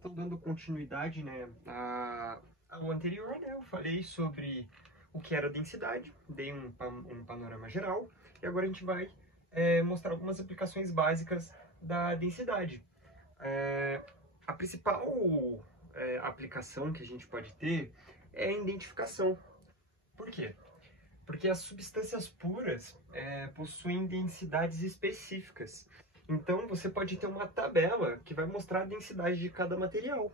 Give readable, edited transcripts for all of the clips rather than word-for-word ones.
Então, dando continuidade, né, ao anterior, né, eu falei sobre o que era densidade, dei um panorama geral, e agora a gente vai mostrar algumas aplicações básicas da densidade. A principal aplicação que a gente pode ter é a identificação. Por quê? Porque as substâncias puras possuem densidades específicas. Então, você pode ter uma tabela que vai mostrar a densidade de cada material.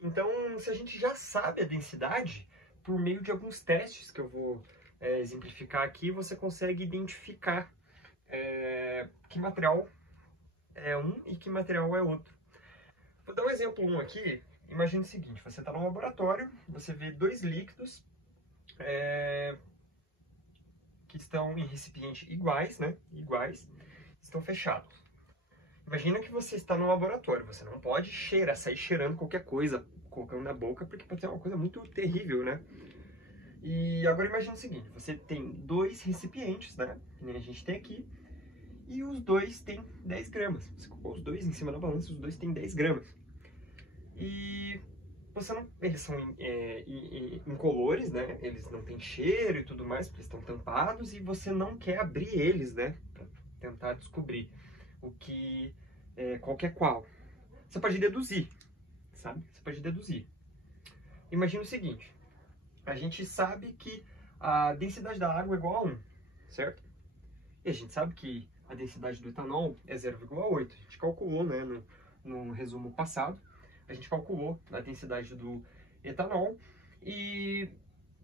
Então, se a gente já sabe a densidade, por meio de alguns testes que eu vou exemplificar aqui, você consegue identificar que material é um e que material é outro. Vou dar um exemplo aqui. Imagine o seguinte, você está no laboratório, você vê dois líquidos que estão em recipiente iguais, né? Iguais, estão fechados. Imagina que você está no laboratório, você não pode sair cheirando qualquer coisa, colocando na boca, porque pode ser uma coisa muito terrível, né? E agora imagina o seguinte, você tem dois recipientes, né? Que nem a gente tem aqui, e os dois têm 10 gramas. Você colocou os dois em cima da balança, os dois têm 10 gramas. E você não, eles são incolores, né? Eles não têm cheiro e tudo mais, porque eles estão tampados, e você não quer abrir eles, né? Pra tentar descobrir qual que é qual. Você pode deduzir, sabe? Você pode deduzir. Imagina o seguinte, a gente sabe que a densidade da água é igual a 1, certo? E a gente sabe que a densidade do etanol é 0,8. A gente calculou, né, no resumo passado, a gente calculou a densidade do etanol. E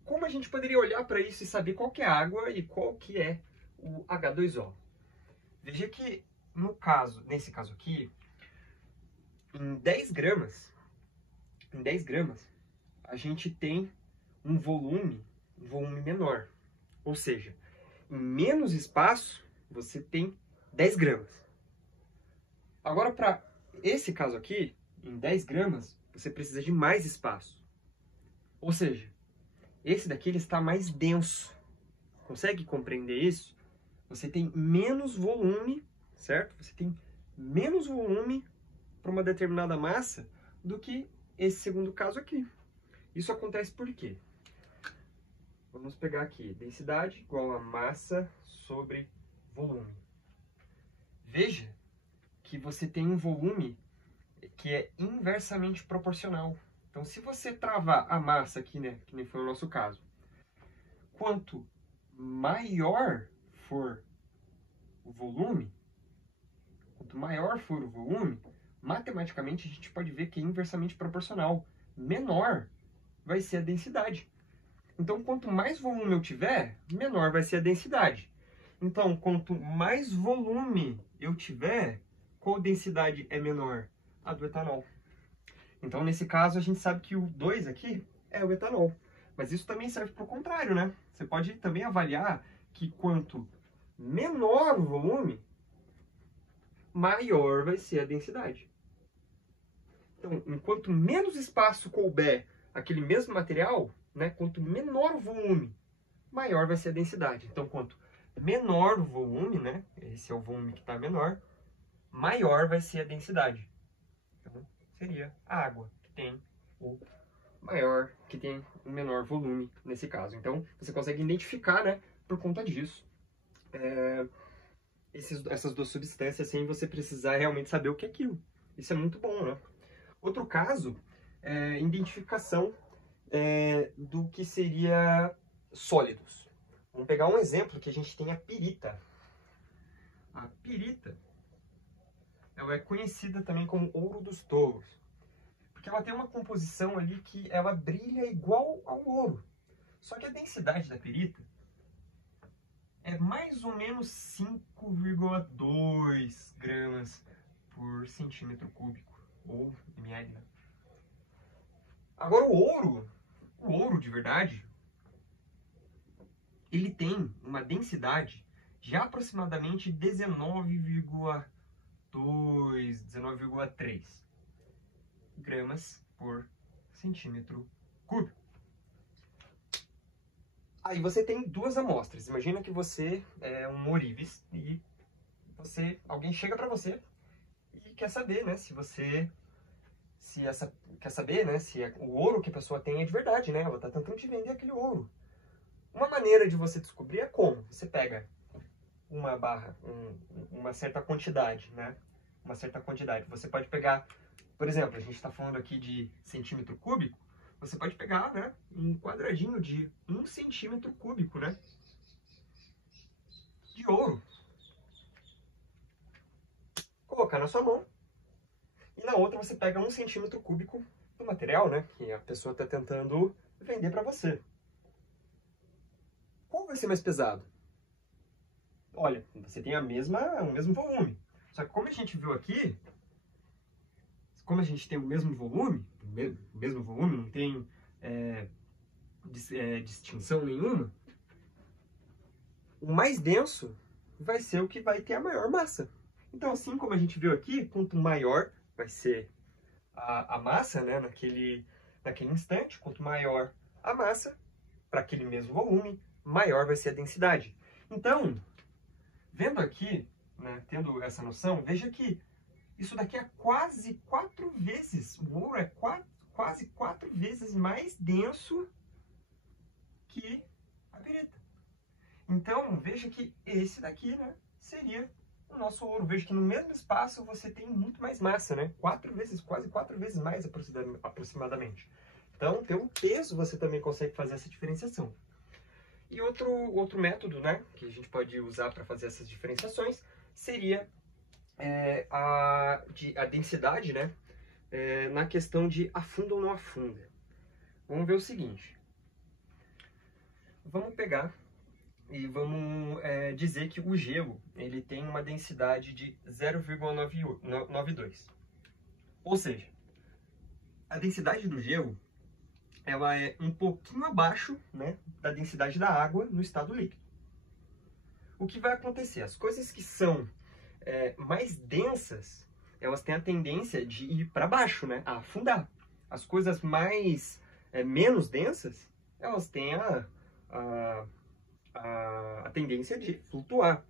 como a gente poderia olhar para isso e saber qual que é a água e qual que é o H2O? Veja que nesse caso aqui, em 10 gramas, a gente tem um volume menor. Ou seja, em menos espaço, você tem 10 gramas. Agora, para esse caso aqui, em 10 gramas, você precisa de mais espaço. Ou seja, esse daqui ele está mais denso. Consegue compreender isso? Você tem menos volume, certo? Você tem menos volume para uma determinada massa do que esse segundo caso aqui. Isso acontece por quê? Vamos pegar aqui, densidade igual a massa sobre volume. Veja que você tem um volume que é inversamente proporcional. Então, se você travar a massa aqui, né, que nem foi o nosso caso, quanto maior for o volume, matematicamente a gente pode ver que é inversamente proporcional. Menor vai ser a densidade. Então, quanto mais volume eu tiver, menor vai ser a densidade. Então, quanto mais volume eu tiver, qual densidade é menor? A do etanol. Então, nesse caso, a gente sabe que o 2 aqui é o etanol. Mas isso também serve para o contrário, né? Você pode também avaliar que quanto menor o volume, maior vai ser a densidade. Então, enquanto menos espaço couber aquele mesmo material, né, quanto menor o volume, maior vai ser a densidade. Então, quanto menor o volume, né, esse é o volume que está menor, maior vai ser a densidade. Então, seria a água, que tem o menor volume nesse caso. Então, você consegue identificar, né, por conta disso, essas duas substâncias sem você precisar realmente saber o que é aquilo. Isso é muito bom, né? Outro caso é identificação do que seria sólidos. Vamos pegar um exemplo que a gente tem a pirita. A pirita, ela é conhecida também como ouro dos tolos, porque ela tem uma composição ali que ela brilha igual ao ouro. Só que a densidade da pirita é mais ou menos 5,2 gramas por centímetro cúbico, ou ml. Agora o ouro de verdade, ele tem uma densidade de aproximadamente 19,2, 19,3 gramas por centímetro cúbico. Aí você tem duas amostras. Imagina que você é um ourives e alguém chega para você e quer saber, né, se você quer saber, né, se o ouro que a pessoa tem é de verdade, né? Ela está tentando te vender aquele ouro. Uma maneira de você descobrir é como? Você pega uma barra, uma certa quantidade, né? Uma certa quantidade. Você pode pegar, por exemplo, a gente está falando aqui de centímetro cúbico, você pode pegar, né, um quadradinho de 1 centímetro cúbico, né, de ouro. Colocar na sua mão. E na outra você pega 1 centímetro cúbico do material, né, que a pessoa está tentando vender para você. Qual vai ser mais pesado? Olha, você tem o mesmo volume. Só que como a gente viu aqui, como a gente tem o mesmo volume, não tem distinção nenhuma, o mais denso vai ser o que vai ter a maior massa. Então, assim como a gente viu aqui, quanto maior vai ser a massa, né, naquele instante, quanto maior a massa, para aquele mesmo volume, maior vai ser a densidade. Então, vendo aqui, né, tendo essa noção, veja que isso daqui é quase 4 vezes, o ouro é quase 4 vezes mais denso que a birita. Então, veja que esse daqui, né, seria o nosso ouro. Veja que no mesmo espaço você tem muito mais massa, né? Quase 4 vezes mais aproximadamente. Então, pelo peso você também consegue fazer essa diferenciação. E outro método, né, que a gente pode usar para fazer essas diferenciações seria a densidade, né, na questão de afunda ou não afunda. Vamos ver o seguinte. Vamos pegar e vamos dizer que o gelo ele tem uma densidade de 0,92. Ou seja, a densidade do gelo ela é um pouquinho abaixo, né, da densidade da água no estado líquido. O que vai acontecer? As coisas que são mais densas, elas têm a tendência de ir para baixo, né, a afundar. As coisas menos densas, elas têm a tendência de flutuar.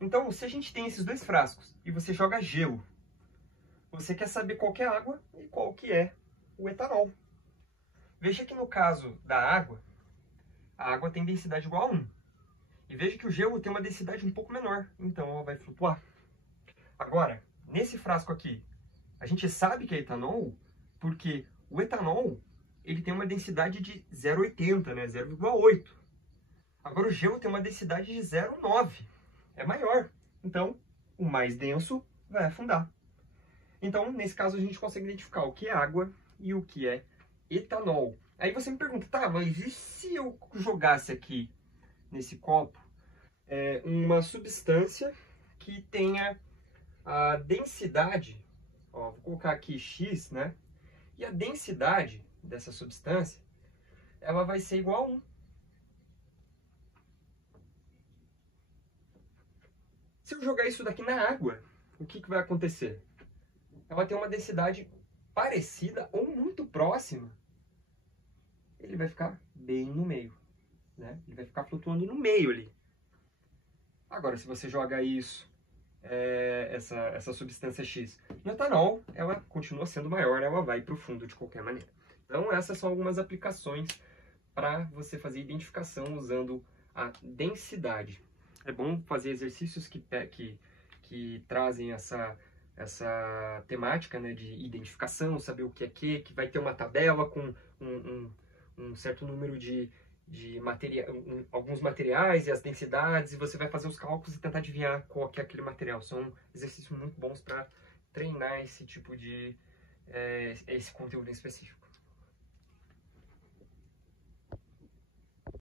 Então, se a gente tem esses dois frascos e você joga gelo, você quer saber qual que é a água e qual que é o etanol. Veja que no caso da água, a água tem densidade igual a 1. E veja que o gelo tem uma densidade um pouco menor, então ela vai flutuar. Agora, nesse frasco aqui, a gente sabe que é etanol porque o etanol ele tem uma densidade de 0,80, né? 0,8. Agora o gelo tem uma densidade de 0,9. É maior. Então, o mais denso vai afundar. Então, nesse caso, a gente consegue identificar o que é água e o que é etanol. Aí você me pergunta, tá, mas e se eu jogasse aqui nesse copo uma substância que tenha a densidade, ó, vou colocar aqui X, né? E a densidade dessa substância, ela vai ser igual a 1. Se eu jogar isso daqui na água, o que vai acontecer? Ela tem uma densidade parecida ou muito próxima. Ele vai ficar bem no meio, né? Ele vai ficar flutuando no meio ali. Agora, se você joga isso, essa substância X no etanol, ela continua sendo maior, ela vai para o fundo de qualquer maneira. Então, essas são algumas aplicações para você fazer identificação usando a densidade. É bom fazer exercícios que trazem essa temática, né, de identificação, saber o que é que vai ter uma tabela com um certo número de alguns materiais e as densidades, e você vai fazer os cálculos e tentar adivinhar qual que é aquele material. São exercícios muito bons para treinar esse tipo de esse conteúdo em específico.